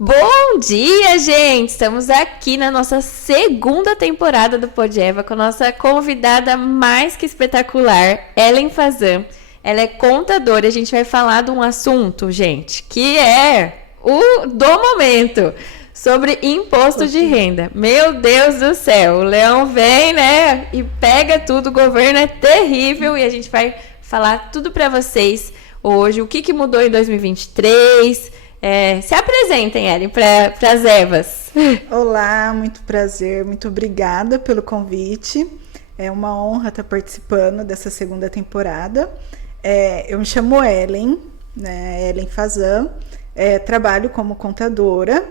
Bom dia, gente! Estamos aqui na nossa segunda temporada do Pod Eva com a nossa convidada mais que espetacular, Ellen Fazan. Ela é contadora e a gente vai falar de um assunto, gente, que é o do momento, sobre imposto de renda. Meu Deus do céu, o leão vem, né, e pega tudo, o governo é terrível e a gente vai falar tudo para vocês hoje, o que mudou em 2023. Se apresentem, Ellen, para as Evas. Olá, muito prazer, muito obrigada pelo convite. É uma honra estar participando dessa segunda temporada. Eu me chamo Ellen, né, Ellen Fazan, trabalho como contadora,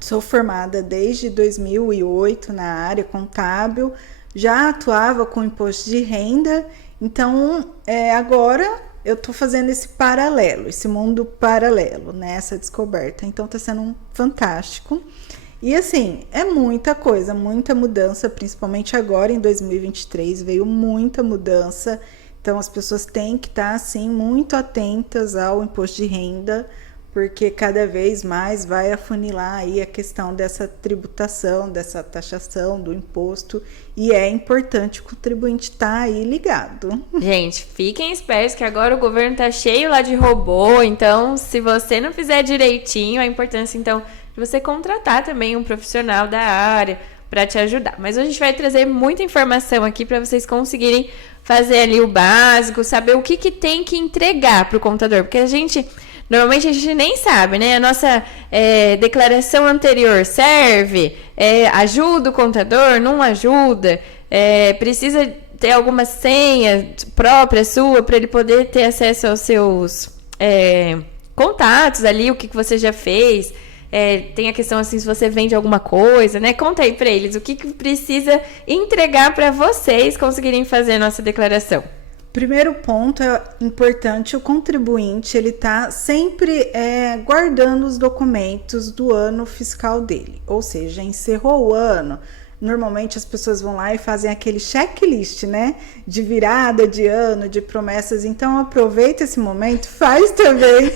sou formada desde 2008 na área contábil, já atuava com imposto de renda, então agora eu tô fazendo esse paralelo, esse mundo paralelo, né? Essa descoberta. Então tá sendo fantástico. E assim, é muita coisa, muita mudança, principalmente agora em 2023, veio muita mudança. Então as pessoas têm que estar assim muito atentas ao imposto de renda, porque cada vez mais vai afunilar aí a questão dessa tributação, dessa taxação do imposto, e é importante o contribuinte estar aí ligado. Gente, fiquem espertos que agora o governo tá cheio lá de robô, então se você não fizer direitinho, a importância então de você contratar também um profissional da área para te ajudar. Mas hoje a gente vai trazer muita informação aqui para vocês conseguirem fazer ali o básico, saber o que tem que entregar para o contador, porque normalmente a gente nem sabe, né? A nossa declaração anterior serve? Ajuda o contador? Não ajuda? Precisa ter alguma senha própria sua para ele poder ter acesso aos seus contatos ali, o que você já fez? Tem a questão assim, se você vende alguma coisa, né? Conta aí para eles o que precisa entregar para vocês conseguirem fazer a nossa declaração. Primeiro ponto, é importante o contribuinte, ele tá sempre guardando os documentos do ano fiscal dele, ou seja, encerrou o ano, normalmente as pessoas vão lá e fazem aquele checklist, né, de virada de ano, de promessas, então aproveita esse momento, faz também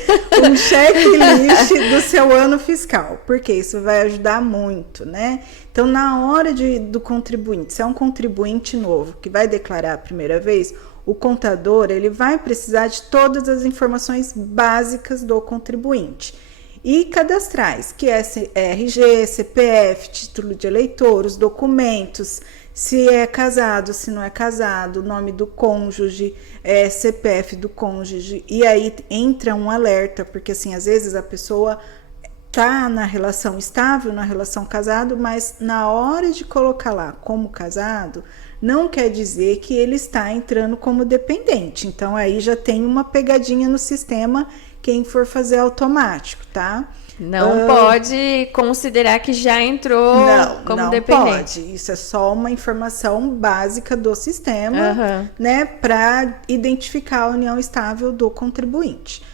um checklist do seu ano fiscal, porque isso vai ajudar muito, né? Então, na hora do contribuinte, se é um contribuinte novo que vai declarar a primeira vez, o contador ele vai precisar de todas as informações básicas do contribuinte e cadastrais, que é RG, CPF, título de eleitor, os documentos, se é casado, se não é casado, nome do cônjuge, CPF do cônjuge, e aí entra um alerta, porque assim, às vezes a pessoa tá na relação estável, na relação casado, mas na hora de colocar lá como casado, não quer dizer que ele está entrando como dependente. Então, aí já tem uma pegadinha no sistema, quem for fazer automático, tá? Não pode considerar que já entrou como dependente. Não pode. Isso é só uma informação básica do sistema, né? Para identificar a união estável do contribuinte.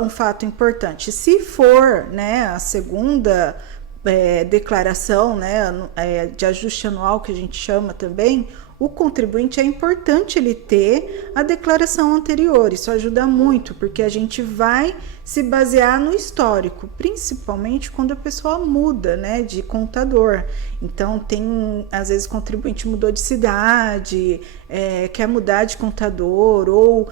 Um fato importante, se for, né, a segunda declaração, né, de ajuste anual, que a gente chama também, o contribuinte é importante ele ter a declaração anterior. Isso ajuda muito, porque a gente vai se basear no histórico, principalmente quando a pessoa muda, né, de contador. Então, às vezes o contribuinte mudou de cidade, quer mudar de contador, ou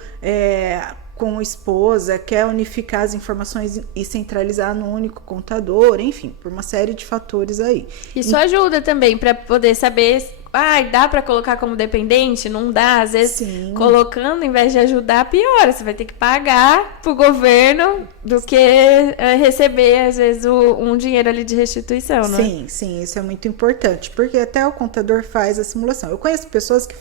com a esposa, quer unificar as informações e centralizar no único contador, enfim, por uma série de fatores aí. Isso ajuda também para poder saber, dá para colocar como dependente? Não dá, às vezes colocando, em vez de ajudar, piora, você vai ter que pagar pro governo do que receber, às vezes, um dinheiro ali de restituição, né? Sim, isso é muito importante, porque até o contador faz a simulação. Eu conheço pessoas que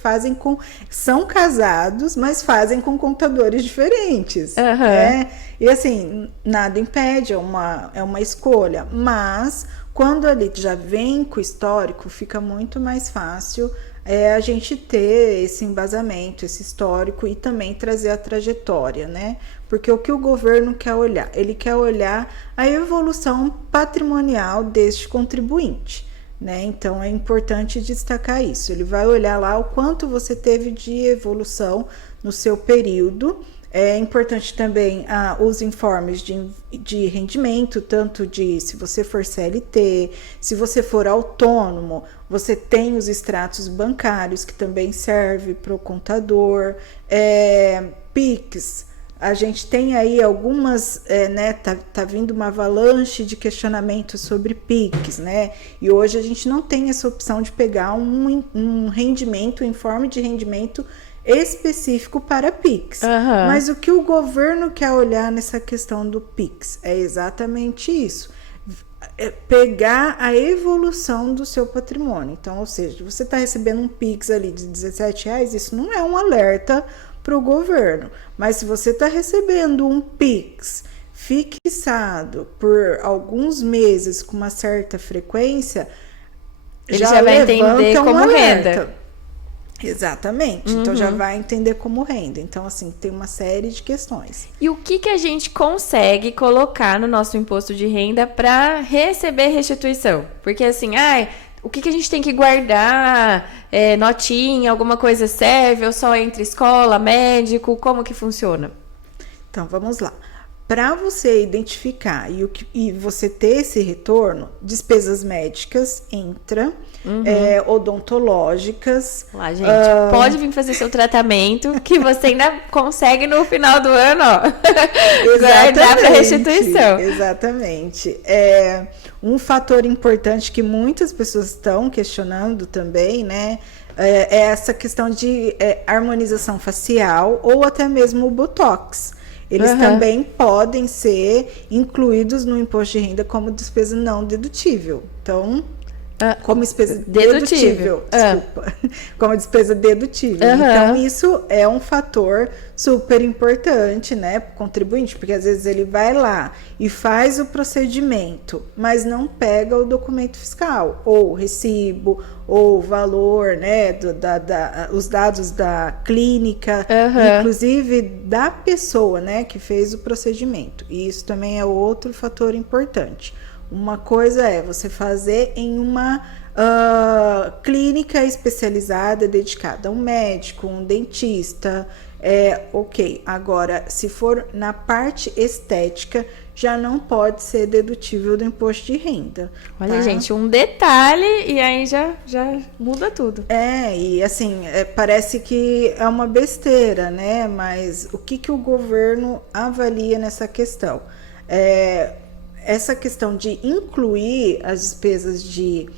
são casados, mas fazem com contadores diferentes, né? E assim, nada impede, é uma escolha, mas quando ele já vem com o histórico, fica muito mais fácil a gente ter esse embasamento, esse histórico e também trazer a trajetória, né? Porque o que o governo quer olhar? Ele quer olhar a evolução patrimonial deste contribuinte, né? Então é importante destacar isso. Ele vai olhar lá o quanto você teve de evolução no seu período É importante também os informes de rendimento, tanto de se você for CLT, se você for autônomo, você tem os extratos bancários, que também serve para o contador, PIX. A gente tem aí algumas, né, tá vindo uma avalanche de questionamentos sobre PIX, né? E hoje a gente não tem essa opção de pegar um rendimento, um informe de rendimento específico para PIX. Mas o que o governo quer olhar nessa questão do PIX é exatamente isso. Pegar a evolução do seu patrimônio. Então, ou seja, você está recebendo um PIX ali de R$17, isso não é um alerta para o governo. Mas se você está recebendo um PIX fixado por alguns meses com uma certa frequência, ele já vai entender como renda. Exatamente. Então já vai entender como renda. Então, assim, tem uma série de questões. E o que a gente consegue colocar no nosso imposto de renda para receber restituição? Porque assim, o que a gente tem que guardar? Notinha, alguma coisa serve? Ou só entre escola, médico? Como que funciona? Então, vamos lá. Para você identificar e você ter esse retorno, despesas médicas entra, odontológicas. Lá, gente, pode vir fazer seu tratamento, que você ainda consegue no final do ano, guardar para restituição. Exatamente. Um fator importante que muitas pessoas estão questionando também, né? É essa questão de harmonização facial ou até mesmo o Botox. Eles também podem ser incluídos no imposto de renda como despesa não dedutível. Então, como despesa dedutível. Desculpa. Como despesa dedutível. Então, isso é um fator super importante, né, para o contribuinte, porque às vezes ele vai lá e faz o procedimento, mas não pega o documento fiscal, ou o recibo, ou o valor, né, os dados da clínica, inclusive da pessoa, né, que fez o procedimento. E isso também é outro fator importante. Uma coisa é você fazer em uma clínica especializada, dedicada a um médico, um dentista, ok. Agora, se for na parte estética, já não pode ser dedutível do imposto de renda. Olha, gente, um detalhe e aí já muda tudo. E assim, parece que é uma besteira, né? Mas o que o governo avalia nessa questão? Essa questão de incluir as despesas de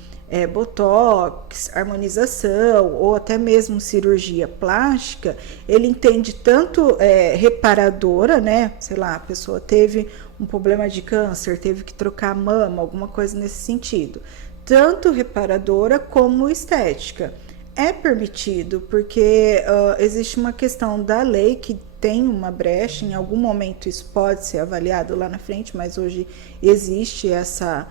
botox, harmonização ou até mesmo cirurgia plástica, ele entende tanto reparadora, né? Sei lá, a pessoa teve um problema de câncer, teve que trocar a mama, alguma coisa nesse sentido. Tanto reparadora como estética. É permitido, porque existe uma questão da lei que tem uma brecha, em algum momento isso pode ser avaliado lá na frente, mas hoje existe essa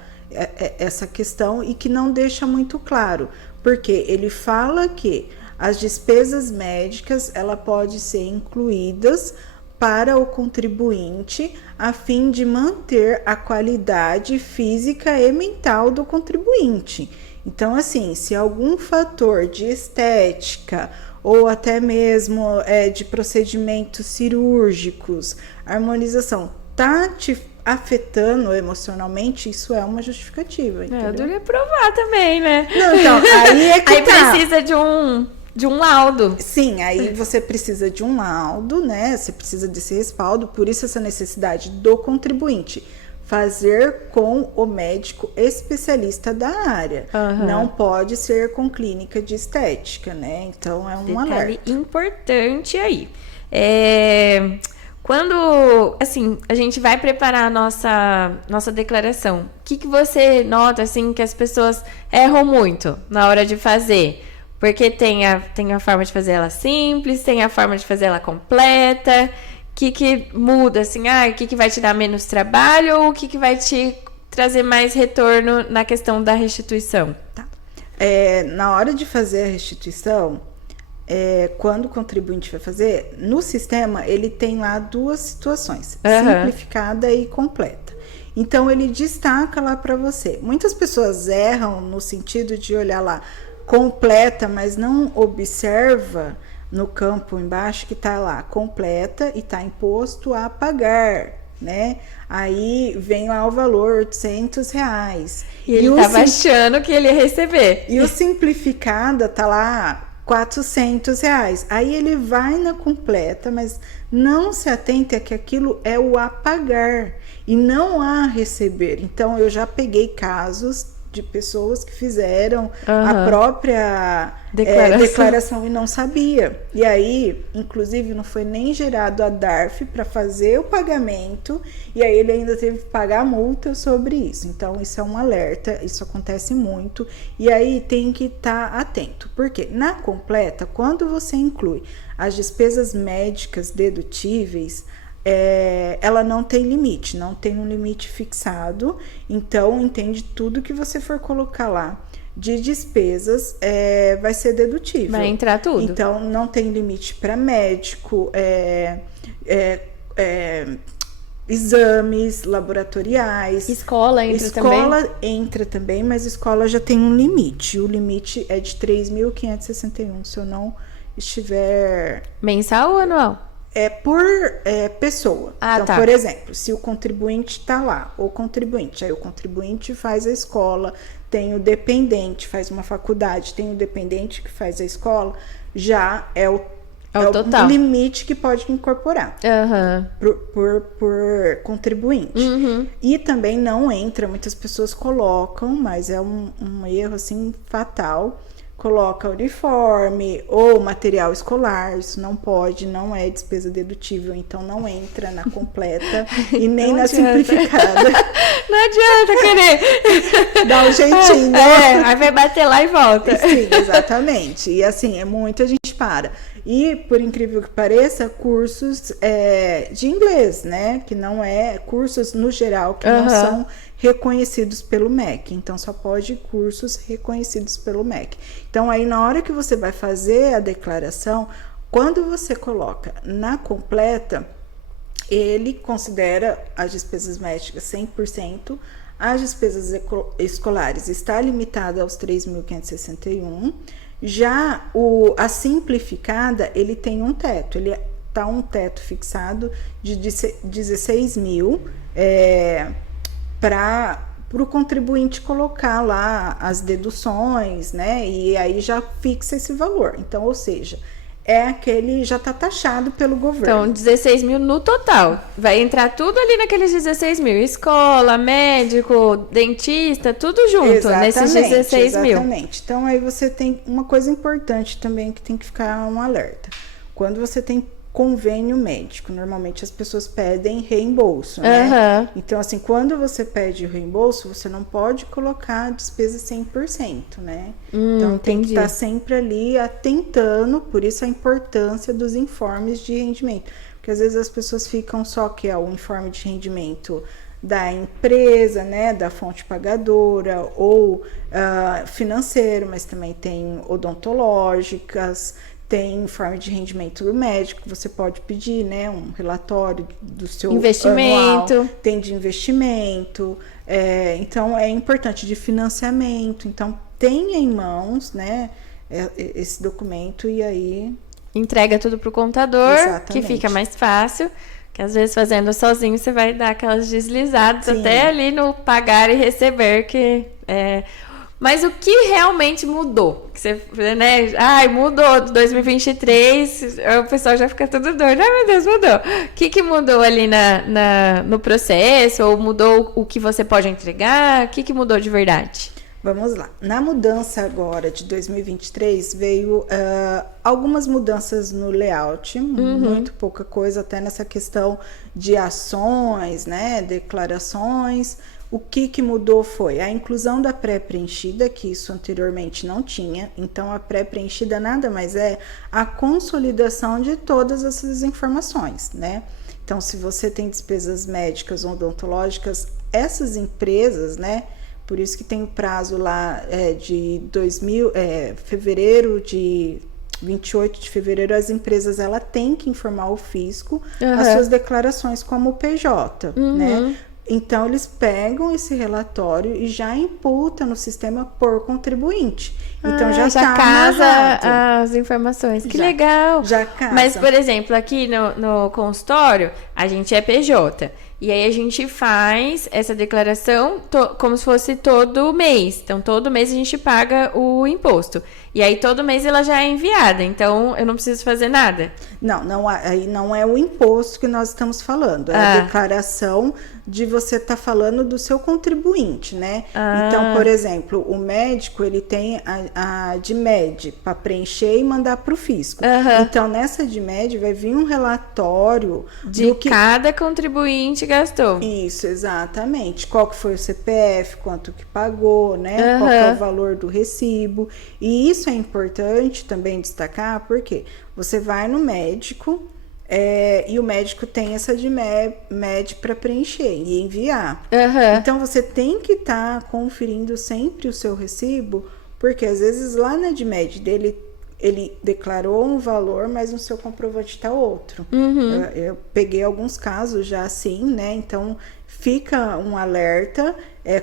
questão e que não deixa muito claro, porque ele fala que as despesas médicas ela pode ser incluídas para o contribuinte a fim de manter a qualidade física e mental do contribuinte. Então, assim, se algum fator de estética ou até mesmo de procedimentos cirúrgicos, harmonização, tá te afetando emocionalmente, isso é uma justificativa, entendeu? Eu deveria provar também, né? Não, então, aí é que aí precisa de um laudo. Sim, aí você precisa de um laudo, né? Você precisa desse respaldo, por isso essa necessidade do contribuinte fazer com o médico especialista da área. Não pode ser com clínica de estética, né? Então é um alerta. Importante aí. Quando, assim, a gente vai preparar a nossa declaração, o que você nota, assim, que as pessoas erram muito na hora de fazer? Porque tem a forma de fazer ela simples, tem a forma de fazer ela completa. O que muda, assim, o que vai te dar menos trabalho ou o que vai te trazer mais retorno na questão da restituição? Tá. Na hora de fazer a restituição, quando o contribuinte vai fazer, no sistema ele tem lá duas situações, simplificada e completa. Então ele destaca lá para você. Muitas pessoas erram no sentido de olhar lá completa, mas não observa no campo embaixo que tá lá, completa e tá imposto a pagar, né? Aí vem lá o valor, R$800. E ele tava achando que ele ia receber. E o simplificada tá lá, R$400. Aí ele vai na completa, mas não se atenta que aquilo é o a pagar e não a receber. Então eu já peguei casos de pessoas que fizeram a própria declaração e não sabia. E aí, inclusive, não foi nem gerado a DARF para fazer o pagamento, e aí ele ainda teve que pagar a multa sobre isso. Então, isso é um alerta, isso acontece muito, e aí tem que estar atento. Porque na completa, quando você inclui as despesas médicas dedutíveis, ela não tem limite, não tem um limite fixado, então entende tudo que você for colocar lá de despesas vai ser dedutível. Vai entrar tudo. Então não tem limite para médico, exames laboratoriais. Escola entra também, mas escola já tem um limite. O limite é de 3.561, se eu não estiver... Mensal ou anual? Por pessoa. Então, tá. Por exemplo, se o contribuinte está lá, aí o contribuinte faz a escola, tem o dependente, faz uma faculdade, tem o dependente que faz a escola, já é o total. Limite que pode incorporar por contribuinte. E também não entra, muitas pessoas colocam, mas é um erro assim fatal, coloca uniforme ou material escolar, isso não pode, não é despesa dedutível, então não entra na completa e nem na simplificada. Não adianta querer. Dá um jeitinho. Aí vai bater lá e volta. Sim, exatamente. E assim, muita gente para. E, por incrível que pareça, cursos de inglês, né? Que não cursos no geral, que não são reconhecidos pelo MEC. Então, só pode cursos reconhecidos pelo MEC. Então, aí na hora que você vai fazer a declaração, quando você coloca na completa, ele considera as despesas médicas 100%, as despesas escolares está limitada aos 3.561. Já a simplificada, ele tem um teto, ele tá um teto fixado de 16 mil para o contribuinte colocar lá as deduções, né? E aí já fixa esse valor. Então, ou seja, já está taxado pelo governo. Então, 16 mil no total. Vai entrar tudo ali naqueles 16 mil. Escola, médico, dentista, tudo junto nesses 16 mil. Exatamente. Então, aí você tem uma coisa importante também que tem que ficar um alerta. Quando você tem convênio médico, normalmente as pessoas pedem reembolso, né? Então, assim, quando você pede o reembolso, você não pode colocar a despesa 100%, né? Então, tem que estar sempre ali atentando, por isso a importância dos informes de rendimento. Porque às vezes as pessoas ficam só que é o informe de rendimento da empresa, né, da fonte pagadora ou financeiro, mas também tem odontológicas, tem informe de rendimento do médico, você pode pedir, né, um relatório do seu investimento. Anual, tem de investimento, então é importante, de financiamento, então tenha em mãos, né, esse documento e aí... Entrega tudo pro contador, Exatamente. Que fica mais fácil, que às vezes fazendo sozinho você vai dar aquelas deslizadas até ali no pagar e receber, que Mas o que realmente mudou? Que você, né? Mudou 2023, o pessoal já fica tudo doido. Meu Deus, mudou. O que mudou ali no processo? Ou mudou o que você pode entregar? O que mudou de verdade? Vamos lá. Na mudança agora de 2023, veio algumas mudanças no layout, muito pouca coisa, até nessa questão de ações, né? Declarações. O que mudou foi a inclusão da pré-preenchida, que isso anteriormente não tinha. Então, a pré-preenchida nada mais é a consolidação de todas essas informações, né? Então, se você tem despesas médicas ou odontológicas, essas empresas, né? Por isso que tem o prazo lá de fevereiro de 28 de fevereiro, as empresas ela tem que informar o fisco as suas declarações como PJ, né? Então, eles pegam esse relatório e já imputam no sistema por contribuinte. Então, já casa amarrado. as informações. Que legal! Já casa. Mas, por exemplo, aqui no consultório, a gente é PJ. E aí a gente faz essa declaração como se fosse todo mês. Então, todo mês a gente paga o imposto. E aí, todo mês ela já é enviada. Então, eu não preciso fazer nada. Aí não é o imposto que nós estamos falando. É a declaração de você estar falando do seu contribuinte, né? Então, por exemplo, o médico, ele tem a DMED para preencher e mandar para o fisco. Então, nessa DMED vai vir um relatório de cada contribuinte gastou. Isso, exatamente. Qual que foi o CPF, quanto que pagou, né? Qual que é o valor do recibo. E isso é importante também destacar, porque você vai no médico e o médico tem essa DMED para preencher e enviar. Então, você tem que estar conferindo sempre o seu recibo, porque às vezes lá na DMED dele, ele declarou um valor, mas no seu comprovante está outro. Eu peguei alguns casos já assim, né? Então, fica um alerta,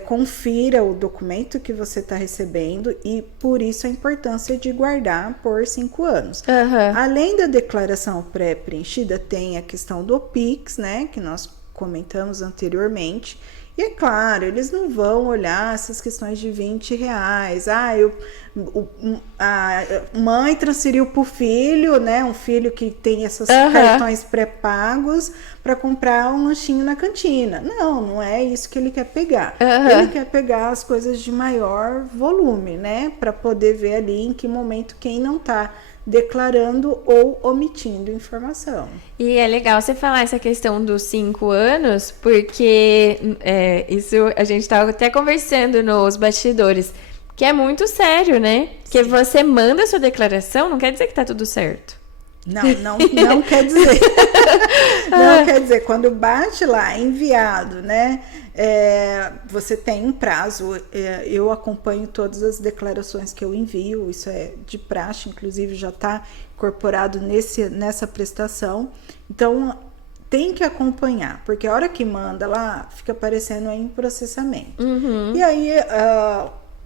confira o documento que você está recebendo e por isso a importância de guardar por 5 anos. Além da declaração pré-preenchida, tem a questão do PIX, né? Que nós comentamos anteriormente. E é claro, eles não vão olhar essas questões de R$20. A mãe transferiu para o filho, né? Um filho que tem esses cartões pré-pagos para comprar um lanchinho na cantina. Não é isso que ele quer pegar. Ele quer pegar as coisas de maior volume, né? Para poder ver ali em que momento quem não está declarando ou omitindo informação. E é legal você falar essa questão dos 5 anos, porque isso a gente estava até conversando nos bastidores, que é muito sério, né? Porque você manda a sua declaração, não quer dizer que tá tudo certo. Não quer dizer. Não quer dizer, quando bate lá, enviado, né? Você tem um prazo. Eu acompanho todas as declarações que eu envio, isso é de praxe, inclusive já está incorporado nessa prestação. Então, tem que acompanhar, porque a hora que manda lá, fica aparecendo aí em processamento. E aí,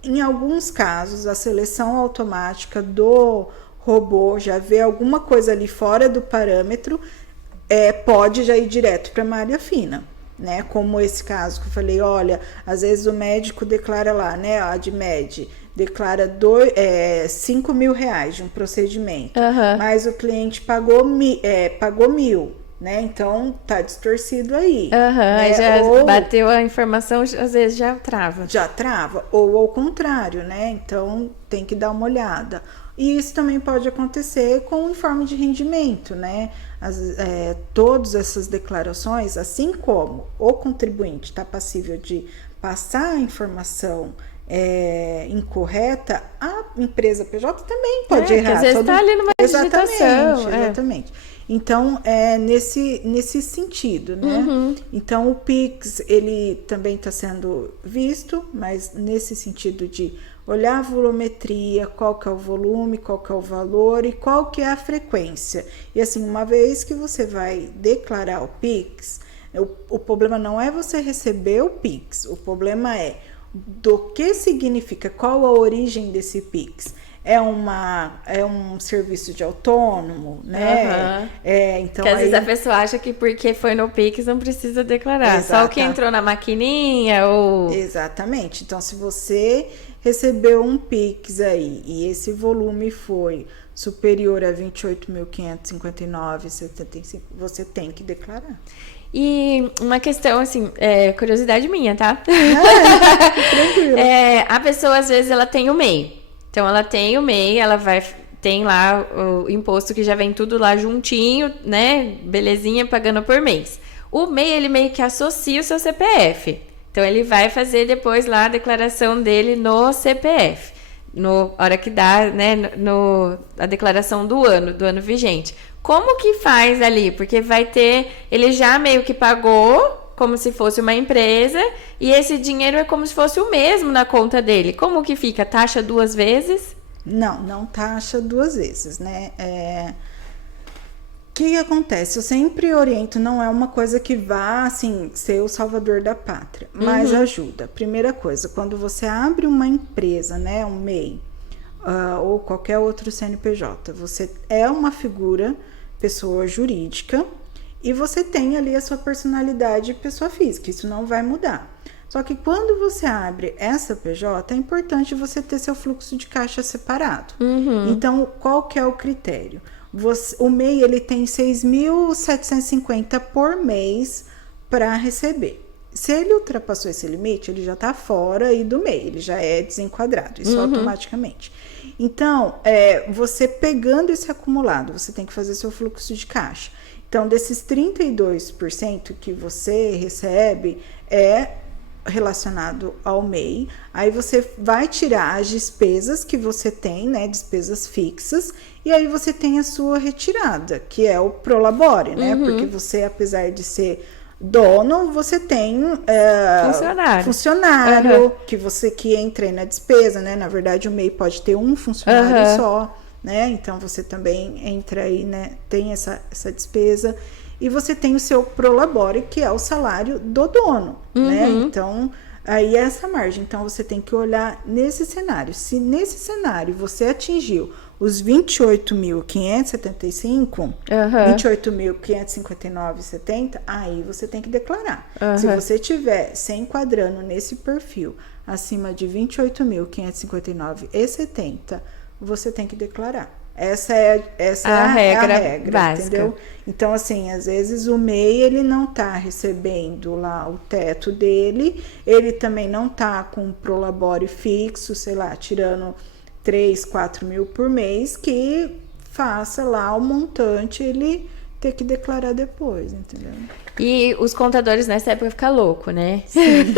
em alguns casos, a seleção automática do robô já vê alguma coisa ali fora do parâmetro, pode já ir direto para a malha fina, né? Como esse caso que eu falei, olha, às vezes o médico declara lá, né? A DMED declara R$5.000 de um procedimento, mas o cliente pagou 1.000, né? Então tá distorcido aí. Né? Já bateu a informação, às vezes já trava. Já trava, ou ao contrário, né? Então tem que dar uma olhada. E isso também pode acontecer com o informe de rendimento, né? Todas essas declarações, assim como o contribuinte está passível de passar a informação incorreta, a empresa PJ também pode errar. Às vezes está ali numa digitação. Exatamente. Então, nesse sentido, né? Então, o PIX, ele também está sendo visto, mas nesse sentido de olhar a volumetria, qual que é o volume, qual que é o valor e qual que é a frequência. E assim, uma vez que você vai declarar o PIX, o problema não é você receber o PIX, o problema é do que significa, qual a origem desse PIX. É um serviço de autônomo, né? Então, que às vezes a pessoa acha que porque foi no Pix não precisa declarar. Só o que entrou na maquininha ou... Exatamente. Então, se você recebeu um Pix aí e esse volume foi superior a R$ 28.559,75, você tem que declarar. E uma questão, assim, curiosidade minha, tá? Tranquilo. A pessoa, às vezes, ela tem o MEI. Então, ela tem o MEI, tem lá o imposto que já vem tudo lá juntinho, né? Belezinha, pagando por mês. O MEI, ele meio que associa o seu CPF. Então, ele vai fazer depois lá a declaração dele no CPF. Na hora que dá, né? A declaração do ano vigente. Como que faz ali? Porque vai ter... Ele já meio que pagou como se fosse uma empresa, e esse dinheiro é como se fosse o mesmo na conta dele. Como que fica? Taxa 2 vezes? Não taxa 2 vezes, né? que acontece? Eu sempre oriento, não é uma coisa que vá, assim, ser o salvador da pátria, mas ajuda. Primeira coisa, quando você abre uma empresa, né, um MEI, ou qualquer outro CNPJ, você é uma figura, pessoa jurídica, e você tem ali a sua personalidade pessoa física, isso não vai mudar. Só que quando você abre essa PJ, é importante você ter seu fluxo de caixa separado. Então, qual que é o critério? O MEI ele tem 6.750 por mês para receber. Se ele ultrapassou esse limite, ele já está fora aí do MEI, ele já é desenquadrado, isso automaticamente. Então, você pegando esse acumulado, você tem que fazer seu fluxo de caixa. Então, desses 32% que você recebe é relacionado ao MEI, aí você vai tirar as despesas que você tem, né, despesas fixas, e aí você tem a sua retirada, que é o Prolabore, né, porque você, apesar de ser dono, você tem funcionário que entra aí na despesa, né, na verdade o MEI pode ter um funcionário só, né, então você também entra aí, né, tem essa despesa. E você tem o seu Prolabore, que é o salário do dono, né? Então, aí é essa margem. Então, você tem que olhar nesse cenário. Se nesse cenário você atingiu os 28.575, 28.559,70, aí você tem que declarar. Se você tiver se enquadrando nesse perfil acima de 28.559,70, você tem que declarar. Essa é a regra básica, entendeu? Então, assim, às vezes o MEI, ele não tá recebendo lá o teto dele, ele também não tá com um Prolabore fixo, sei lá, tirando 3, 4 mil por mês, que faça lá o montante, ele ter que declarar depois, entendeu? E os contadores nessa época ficam loucos, né? Sim.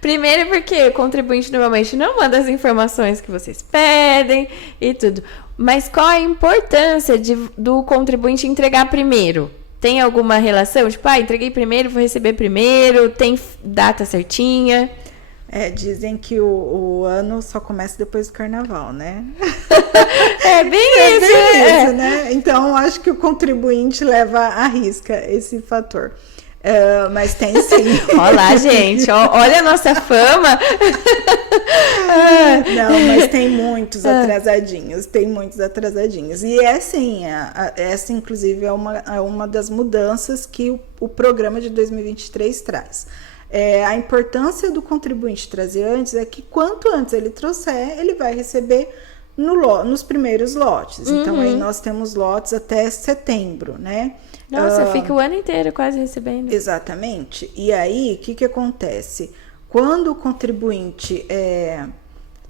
Primeiro porque o contribuinte normalmente não manda as informações que vocês pedem e tudo. Mas qual a importância do contribuinte entregar primeiro? Tem alguma relação? Tipo, entreguei primeiro, vou receber primeiro, tem data certinha? Dizem que o ano só começa depois do carnaval, né? É bem isso, né? Então, acho que o contribuinte leva à risca esse fator. Mas tem sim. Olá, gente. Olha a nossa fama. Não, mas tem muitos atrasadinhos. Tem muitos atrasadinhos. E sim, essa inclusive é uma das mudanças que o programa de 2023 traz. A importância do contribuinte trazer antes é que quanto antes ele trouxer, ele vai receber nos primeiros lotes. Então, aí nós temos lotes até setembro, né? Nossa, fica o ano inteiro quase recebendo. Exatamente. E aí, o que acontece? Quando o contribuinte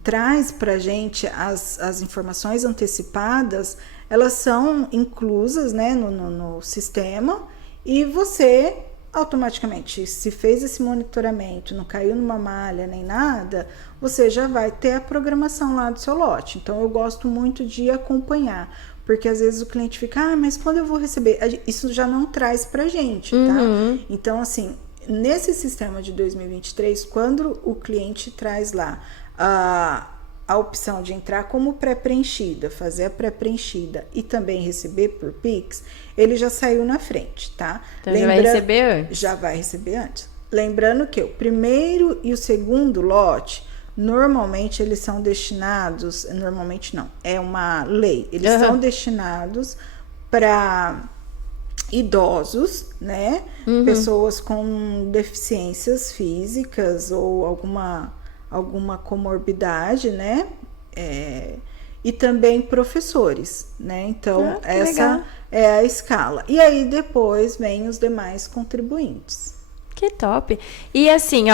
traz para a gente as informações antecipadas, elas são inclusas, né, no sistema, e você automaticamente, se fez esse monitoramento, não caiu numa malha nem nada, você já vai ter a programação lá do seu lote. Então, eu gosto muito de acompanhar, porque às vezes o cliente fica, mas quando eu vou receber? Isso já não traz pra gente, tá? Então, assim, nesse sistema de 2023, quando o cliente traz lá a opção de entrar como pré-preenchida, fazer a pré-preenchida e também receber por Pix, ele já saiu na frente, tá? Então já vai receber antes. Já vai receber antes. Lembrando que o primeiro e o segundo lote, normalmente eles são destinados, normalmente não, é uma lei, eles são destinados para idosos, né? Pessoas com deficiências físicas ou alguma comorbidade, né? E também professores, né? Então, essa legal. É a escala. E aí, depois, vem os demais contribuintes. Que top! E assim,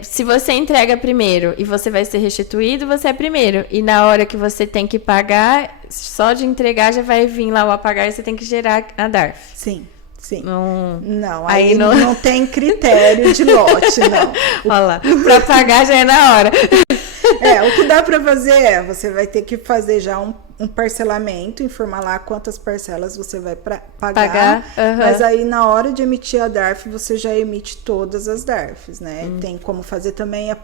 se você entrega primeiro e você vai ser restituído, você é primeiro. E na hora que você tem que pagar, só de entregar já vai vir lá o apagar e você tem que gerar a DARF. Sim. Não, aí não tem critério de lote, não. Olha lá, para pagar já é na hora. O que dá para fazer você vai ter que fazer já um parcelamento, informar lá quantas parcelas você vai pagar. Mas aí na hora de emitir a DARF, você já emite todas as DARFs, né? Tem como fazer também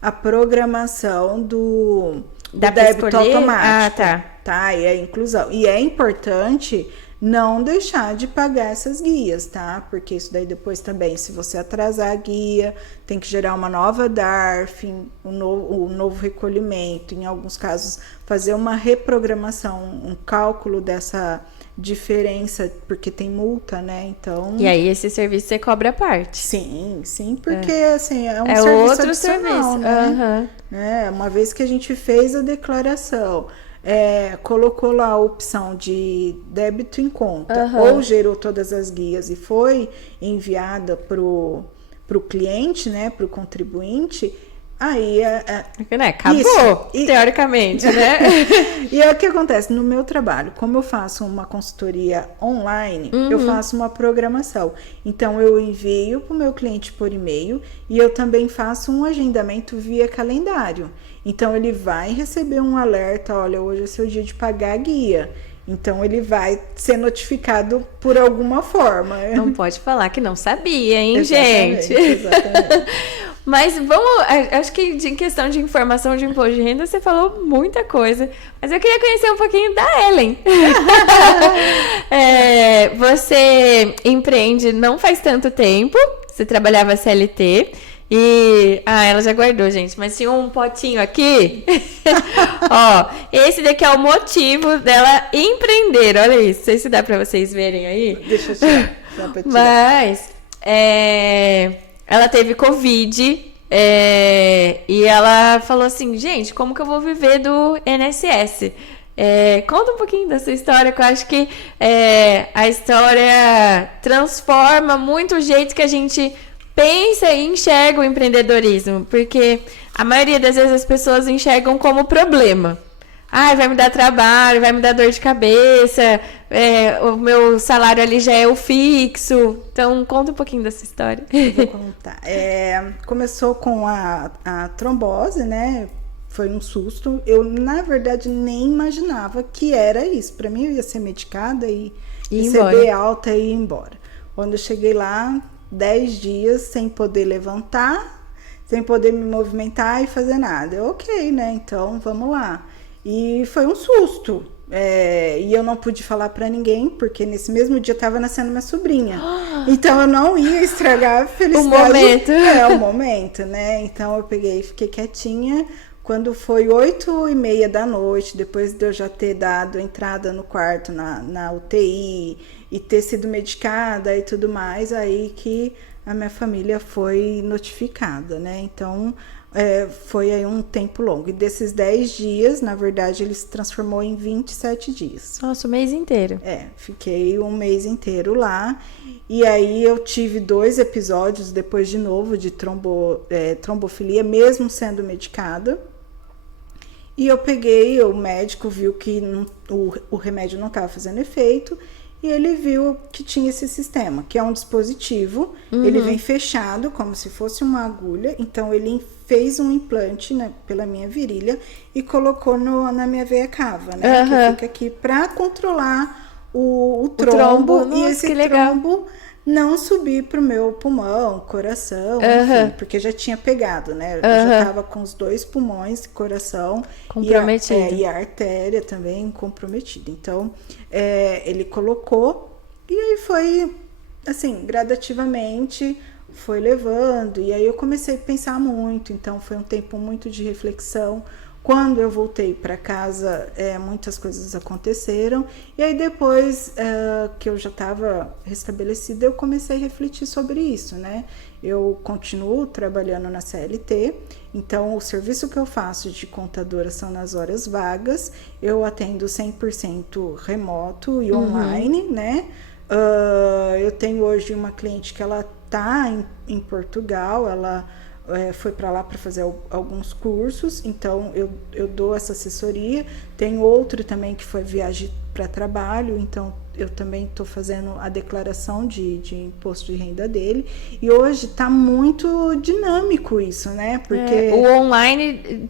a programação do débito automático. Tá. E a inclusão. E é importante não deixar de pagar essas guias, tá? Porque isso daí depois também, se você atrasar a guia, tem que gerar uma nova DARF, um novo recolhimento, em alguns casos fazer uma reprogramação, um cálculo dessa diferença, porque tem multa, né? Então... E aí esse serviço você cobra a parte. Sim, porque assim, é um é serviço outro adicional, serviço, né? Uma vez que a gente fez a declaração, colocou lá a opção de débito em conta, ou gerou todas as guias e foi enviada pro cliente, né? Pro contribuinte, aí né? Acabou, teoricamente, né? E é o que acontece no meu trabalho. Como eu faço uma consultoria online, eu faço uma programação. Então, eu envio para o meu cliente por e-mail e eu também faço um agendamento via calendário. Então, ele vai receber um alerta, olha, hoje é seu dia de pagar a guia. Então, ele vai ser notificado por alguma forma. Não pode falar que não sabia, hein, exatamente, gente? Exatamente. Mas vamos, acho que em questão de informação de imposto de renda, você falou muita coisa. Mas eu queria conhecer um pouquinho da Ellen. Você empreende não faz tanto tempo, você trabalhava CLT. E, ela já guardou, gente, mas tinha um potinho aqui. Ó, esse daqui é o motivo dela empreender, olha isso, não sei se dá pra vocês verem aí. Deixa eu tirar, dá pra tirar. Mas, ela teve Covid, e ela falou assim, gente, como que eu vou viver do INSS? Conta um pouquinho da sua história, que eu acho que a história transforma muito o jeito que a gente pensa e enxerga o empreendedorismo, porque a maioria das vezes as pessoas enxergam como problema. Vai me dar trabalho, vai me dar dor de cabeça, o meu salário ali já é o fixo. Então, conta um pouquinho dessa história. Vou contar. Começou com a trombose, né? Foi um susto. Eu, na verdade, nem imaginava que era isso. Para mim, eu ia ser medicada e receber alta e ir embora. Quando eu cheguei lá, 10 dias sem poder levantar, sem poder me movimentar e fazer nada. Eu, ok, né? Então, vamos lá. E foi um susto. E eu não pude falar pra ninguém, porque nesse mesmo dia tava nascendo minha sobrinha. Então, eu não ia estragar a felicidade. O momento. O momento, né? Então, eu peguei e fiquei quietinha. Quando foi 8h30 da noite, depois de eu já ter dado entrada no quarto na UTI e ter sido medicada e tudo mais, aí que a minha família foi notificada, né? Então, foi aí um tempo longo. E desses 10 dias, na verdade, ele se transformou em 27 dias. Nossa, o mês inteiro. Fiquei um mês inteiro lá. E aí eu tive 2 episódios depois de novo de trombofilia, mesmo sendo medicada. E eu peguei, o médico viu que o remédio não estava fazendo efeito. E ele viu que tinha esse sistema, que é um dispositivo, ele vem fechado, como se fosse uma agulha. Então, ele fez um implante pela minha virilha e colocou na minha veia cava, né? Que fica aqui para controlar o trombo. Nossa, e esse trombo não subir pro meu pulmão, coração, enfim, porque já tinha pegado, né? Eu já tava com os 2 pulmões, coração comprometido. E a artéria também comprometida. Então, ele colocou e aí foi, assim, gradativamente foi levando. E aí eu comecei a pensar muito. Então, foi um tempo muito de reflexão. Quando eu voltei para casa, muitas coisas aconteceram. E aí depois que eu já estava restabelecida, eu comecei a refletir sobre isso, né? Eu continuo trabalhando na CLT, então o serviço que eu faço de contadora são nas horas vagas. Eu atendo 100% remoto e online, né? Eu tenho hoje uma cliente que ela está em Portugal, ela foi para lá para fazer alguns cursos, então eu dou essa assessoria. Tem outro também que foi viagem para trabalho, então eu também estou fazendo a declaração de imposto de renda dele. E hoje está muito dinâmico isso, né? Porque o online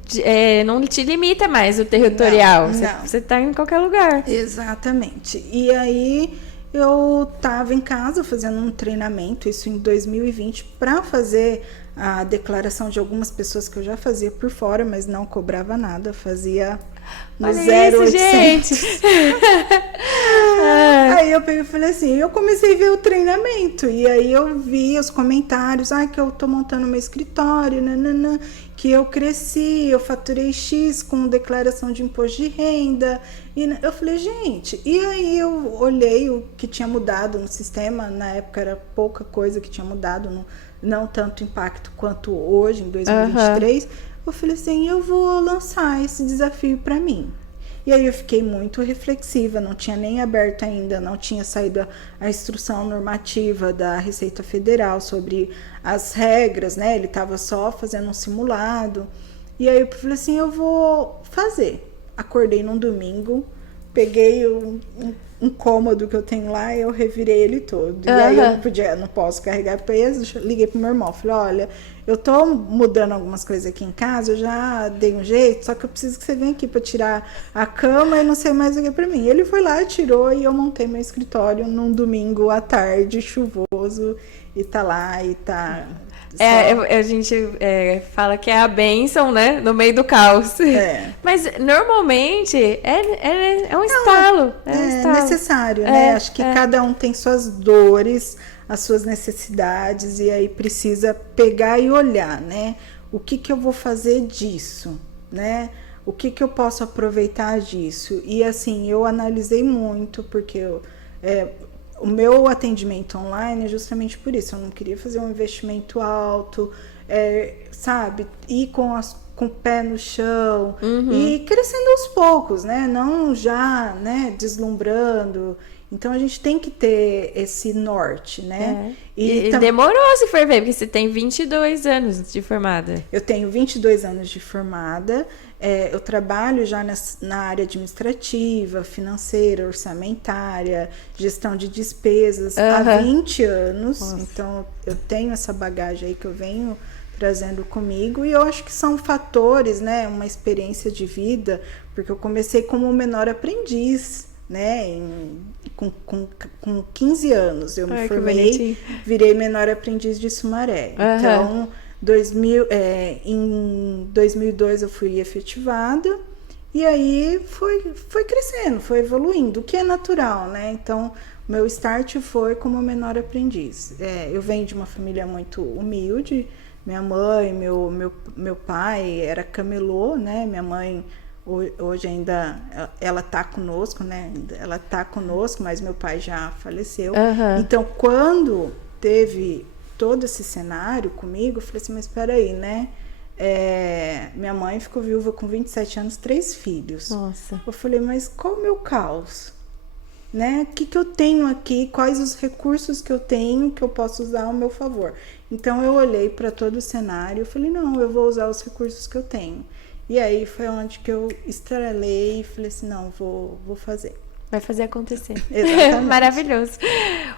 não te limita mais o territorial, você está em qualquer lugar. Exatamente. E aí eu estava em casa fazendo um treinamento, isso em 2020, para fazer a declaração de algumas pessoas que eu já fazia por fora, mas não cobrava nada, fazia no 0800. Gente! Aí eu peguei e falei assim, eu comecei a ver o treinamento, e aí eu vi os comentários, que eu tô montando meu escritório, nananã, que eu cresci, eu faturei X com declaração de imposto de renda, e eu falei, gente, e aí eu olhei o que tinha mudado no sistema, na época era pouca coisa que tinha mudado, não tanto impacto quanto hoje, em 2023, eu falei assim, eu vou lançar esse desafio para mim. E aí eu fiquei muito reflexiva, não tinha nem aberto ainda, não tinha saído a instrução normativa da Receita Federal sobre as regras, né? Ele estava só fazendo um simulado. E aí eu falei assim, eu vou fazer. Acordei num domingo, peguei um cômodo que eu tenho lá e eu revirei ele todo. E aí eu não posso carregar peso, liguei pro meu irmão, falei, olha, eu tô mudando algumas coisas aqui em casa, eu já dei um jeito, só que eu preciso que você venha aqui para tirar a cama e não sei mais o que para mim. Ele foi lá, tirou e eu montei meu escritório num domingo à tarde, chuvoso, e tá lá, e tá... A gente fala que é a bênção, né? No meio do caos. Mas normalmente é um estalo. É necessário, né? Acho que cada um tem suas dores, as suas necessidades, e aí precisa pegar e olhar, né? O que eu vou fazer disso, né? O que eu posso aproveitar disso? E assim, eu analisei muito, porque o meu atendimento online é justamente por isso. Eu não queria fazer um investimento alto, sabe? Ir com o pé no chão e crescendo aos poucos, né? Não já, né, deslumbrando. Então, a gente tem que ter esse norte, né? E demorou, se for ver, porque você tem 22 anos de formada. Eu tenho 22 anos de formada. Eu trabalho já na área administrativa, financeira, orçamentária, gestão de despesas há 20 anos. Nossa. Então, eu tenho essa bagagem aí que eu venho trazendo comigo, e eu acho que são fatores, né? Uma experiência de vida, porque eu comecei como menor aprendiz, né? Com 15 anos eu me formei, virei menor aprendiz de Sumaré. Então, em 2002 eu fui efetivada, e aí foi crescendo, foi evoluindo, o que é natural, né? Então, meu start foi como menor aprendiz. Eu venho de uma família muito humilde. Minha mãe, meu pai era camelô, né? Minha mãe hoje ainda ela tá conosco, né? Ela tá conosco, mas meu pai já faleceu. Então, quando teve todo esse cenário comigo, eu falei assim, mas espera aí, né? Minha mãe ficou viúva com 27 anos, 3 filhos. Nossa. Eu falei, mas qual o meu caos? Né? O que eu tenho aqui? Quais os recursos que eu tenho que eu posso usar ao meu favor? Então, eu olhei para todo o cenário e falei, não, eu vou usar os recursos que eu tenho. E aí foi onde que eu estrelei e falei assim, não, vou fazer. Vai fazer acontecer. Exatamente. Maravilhoso.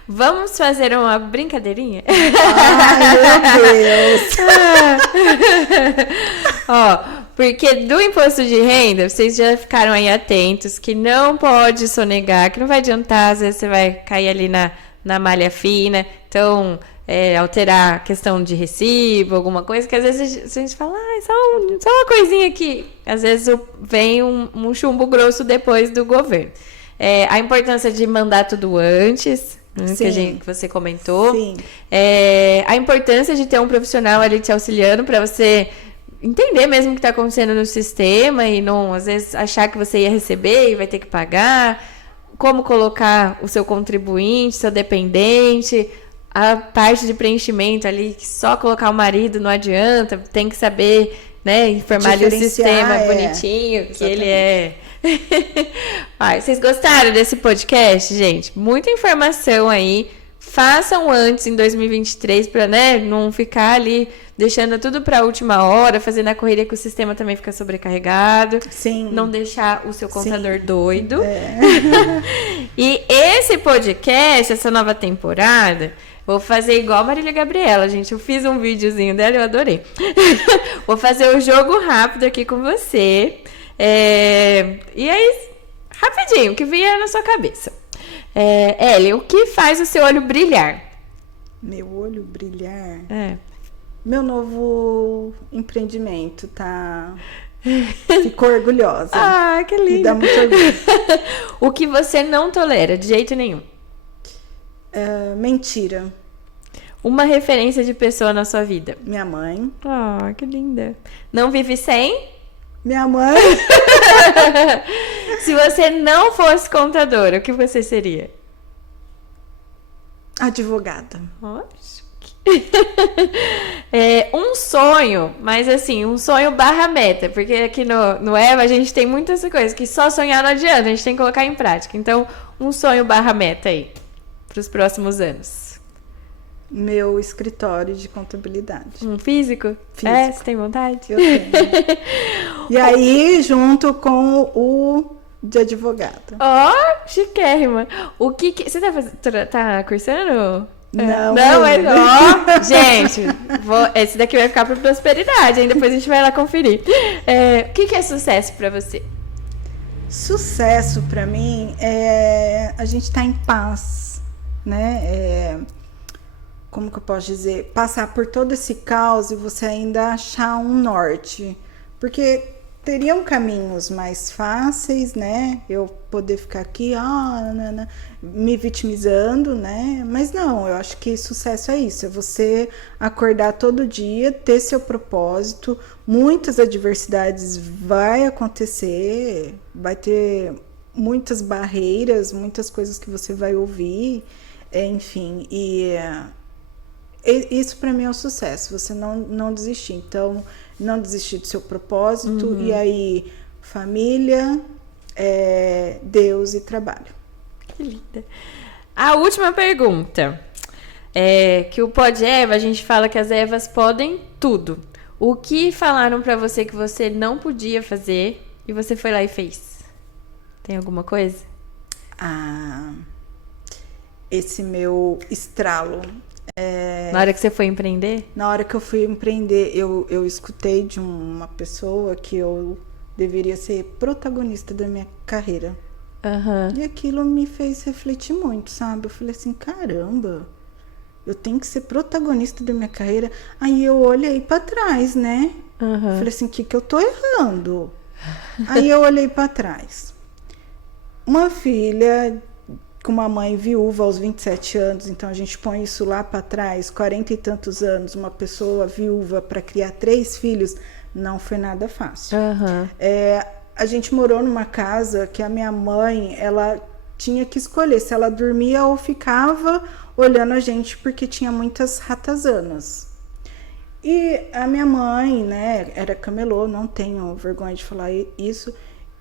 Vamos fazer uma brincadeirinha? Ai, meu Deus! Porque do imposto de renda, vocês já ficaram aí atentos que não pode sonegar, que não vai adiantar, às vezes você vai cair ali na malha fina. Então, alterar a questão de recibo, alguma coisa, que às vezes a gente fala, só uma coisinha aqui. Às vezes vem um chumbo grosso depois do governo. A importância de mandar tudo antes, que você comentou. Sim. A importância de ter um profissional ali te auxiliando para você entender mesmo o que está acontecendo no sistema e não, às vezes, achar que você ia receber e vai ter que pagar. Como colocar o seu contribuinte, seu dependente, a parte de preenchimento ali, que só colocar o marido não adianta, tem que saber, né, informar ali o sistema bonitinho, que ele é... Vocês gostaram desse podcast, gente? Muita informação aí. Façam antes em 2023 para, né, não ficar ali deixando tudo para a última hora, fazendo a correria que o sistema também fica sobrecarregado. Sim. Não deixar o seu contador doido. E esse podcast, essa nova temporada, vou fazer igual a Marília Gabriela, gente. Eu fiz um videozinho dela e eu adorei. Vou fazer o jogo rápido aqui com você. E aí, rapidinho, o que vier na sua cabeça. Ellie, o que faz o seu olho brilhar? Meu olho brilhar? Meu novo empreendimento, tá? Fico orgulhosa. Que lindo. Me dá muito orgulho. O que você não tolera, de jeito nenhum? Mentira. Uma referência de pessoa na sua vida. Minha mãe. Ah, que linda. Não vive sem? Minha mãe. Se você não fosse contadora, o que você seria? Advogada. Oxe. Um sonho, mas assim, um sonho barra meta, porque aqui no Eva a gente tem muitas coisas que só sonhar não adianta, a gente tem que colocar em prática. Então, um sonho barra meta aí, para os próximos anos. Meu escritório de contabilidade. Um físico? Físico. Você tem vontade? Eu tenho. E aí, junto com o de advogado. Ó, chiquérrima. O que você tá cursando? Não, mas gente, esse daqui vai ficar para prosperidade, hein? Depois a gente vai lá conferir. O que é sucesso para você? Sucesso para mim é a gente estar em paz, né? Como que eu posso dizer? Passar por todo esse caos e você ainda achar um norte. Porque teriam caminhos mais fáceis, né? Eu poder ficar aqui, me vitimizando, né? Mas não, eu acho que sucesso é isso. É você acordar todo dia, ter seu propósito. Muitas adversidades vai acontecer, vai ter muitas barreiras, muitas coisas que você vai ouvir, enfim, isso para mim é um sucesso, você não desistir. Então, não desistir do seu propósito, e aí família, Deus e trabalho. Que linda. A última pergunta. Que o Pod Eva, a gente fala que as Evas podem tudo. O que falaram pra você que você não podia fazer e você foi lá e fez? Tem alguma coisa? Esse meu estralo. Na hora que você foi empreender? Na hora que eu fui empreender, eu escutei de uma pessoa que eu deveria ser protagonista da minha carreira. Uhum. E aquilo me fez refletir muito, sabe? Eu falei assim, caramba, eu tenho que ser protagonista da minha carreira. Aí eu olhei pra trás, né? Uhum. Falei assim, o que eu tô errando? Aí eu olhei pra trás. Uma filha com uma mãe viúva aos 27 anos, então a gente põe isso lá para trás, 40 e tantos anos, uma pessoa viúva para criar 3 filhos, não foi nada fácil. Uhum. A gente morou numa casa que a minha mãe, ela tinha que escolher se ela dormia ou ficava olhando a gente, porque tinha muitas ratazanas. E a minha mãe, né, era camelô, não tenho vergonha de falar isso,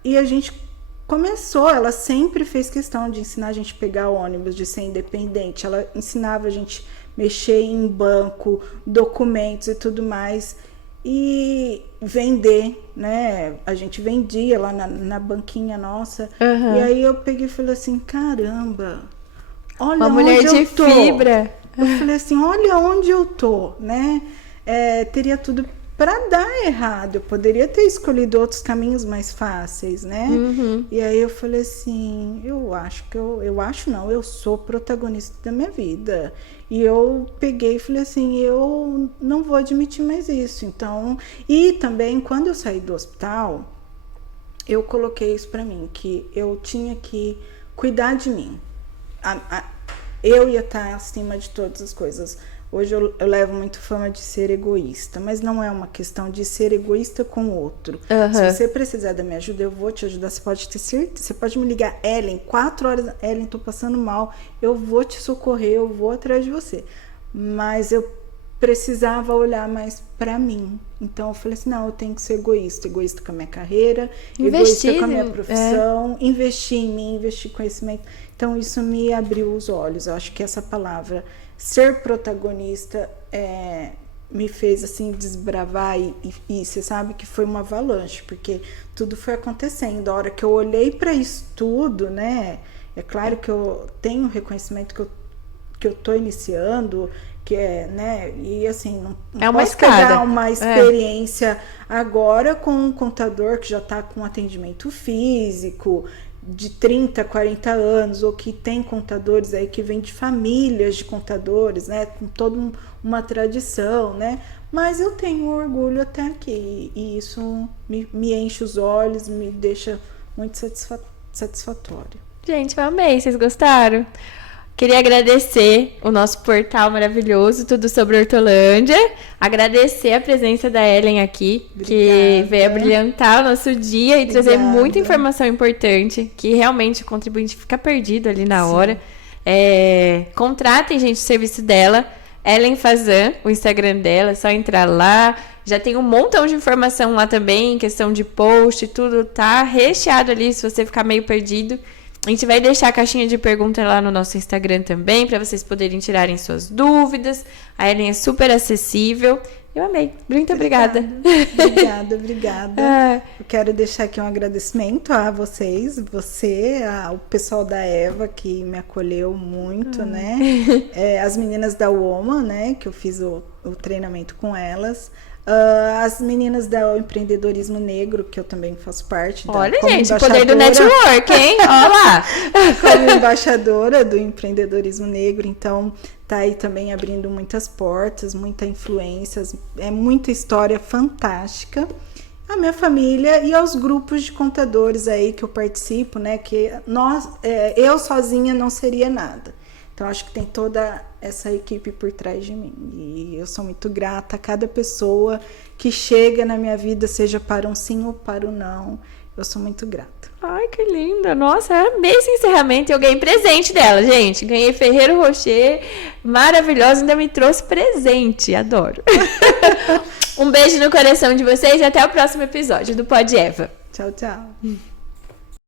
e a gente começou, ela sempre fez questão de ensinar a gente a pegar ônibus, de ser independente. Ela ensinava a gente a mexer em banco, documentos e tudo mais. E vender, né? A gente vendia lá na banquinha nossa. Uhum. E aí eu peguei e falei assim, caramba, olha uma onde mulher de eu tô. fibra. Eu falei assim, olha onde eu tô, né? Teria tudo para dar errado, eu poderia ter escolhido outros caminhos mais fáceis, né? Uhum. E aí eu falei assim, eu sou protagonista da minha vida. E eu peguei e falei assim, eu não vou admitir mais isso. Então, e também quando eu saí do hospital, eu coloquei isso para mim, que eu tinha que cuidar de mim. Eu ia estar acima de todas as coisas. Hoje eu levo muito fama de ser egoísta, mas não é uma questão de ser egoísta com o outro. Uhum. Se você precisar da minha ajuda, eu vou te ajudar. Você pode ter certeza, você pode me ligar, Ellen, 4 horas, Ellen, tô passando mal, eu vou te socorrer, eu vou atrás de você. Mas eu precisava olhar mais para mim. Então eu falei assim, não, eu tenho que ser egoísta com a minha carreira, egoísta com a minha profissão, investir em mim, investir em conhecimento. Então isso me abriu os olhos. Eu acho que essa palavra ser protagonista me fez assim desbravar e você sabe que foi uma avalanche, porque tudo foi acontecendo. A hora que eu olhei para isso tudo, né? É claro que eu tenho reconhecimento que eu tô iniciando, que né? E assim, não posso pegar uma experiência agora com um contador que já está com atendimento físico, de 30, 40 anos, ou que tem contadores aí que vêm de famílias de contadores, né, com toda uma tradição, né, mas eu tenho orgulho até aqui, e isso me enche os olhos, me deixa muito satisfatório. Gente, eu amei, vocês gostaram? Queria agradecer o nosso portal maravilhoso, Tudo Sobre Hortolândia. Agradecer a presença da Ellen aqui, que veio a brilhantar o nosso dia e trazer muita informação importante, que realmente o contribuinte fica perdido ali na hora. Contratem, gente, o serviço dela. Ellen Fazan, o Instagram dela, é só entrar lá. Já tem um montão de informação lá também, questão de post, tudo tá recheado ali, se você ficar meio perdido. A gente vai deixar a caixinha de perguntas lá no nosso Instagram também, para vocês poderem tirarem suas dúvidas. A Ellen é super acessível. Eu amei. Muito obrigada. Obrigada. Eu quero deixar aqui um agradecimento a vocês, o pessoal da Eva, que me acolheu muito, né? As meninas da Woman, né? Que eu fiz o treinamento com elas. As meninas do empreendedorismo negro, que eu também faço parte. Olha, gente, o poder do network, hein? Olha lá! Como embaixadora do empreendedorismo negro, então tá aí também abrindo muitas portas, muita influência, muita história fantástica. A minha família e aos grupos de contadores aí que eu participo, né? Que eu sozinha não seria nada. Então, acho que tem toda essa equipe por trás de mim. E eu sou muito grata a cada pessoa que chega na minha vida, seja para um sim ou para um não. Eu sou muito grata. Ai, que linda. Nossa, amei esse encerramento. Eu ganhei presente dela, gente. Ganhei Ferreiro Rocher. Maravilhosa. Ainda me trouxe presente. Adoro. Um beijo no coração de vocês e até o próximo episódio do Pod Eva. Tchau, tchau.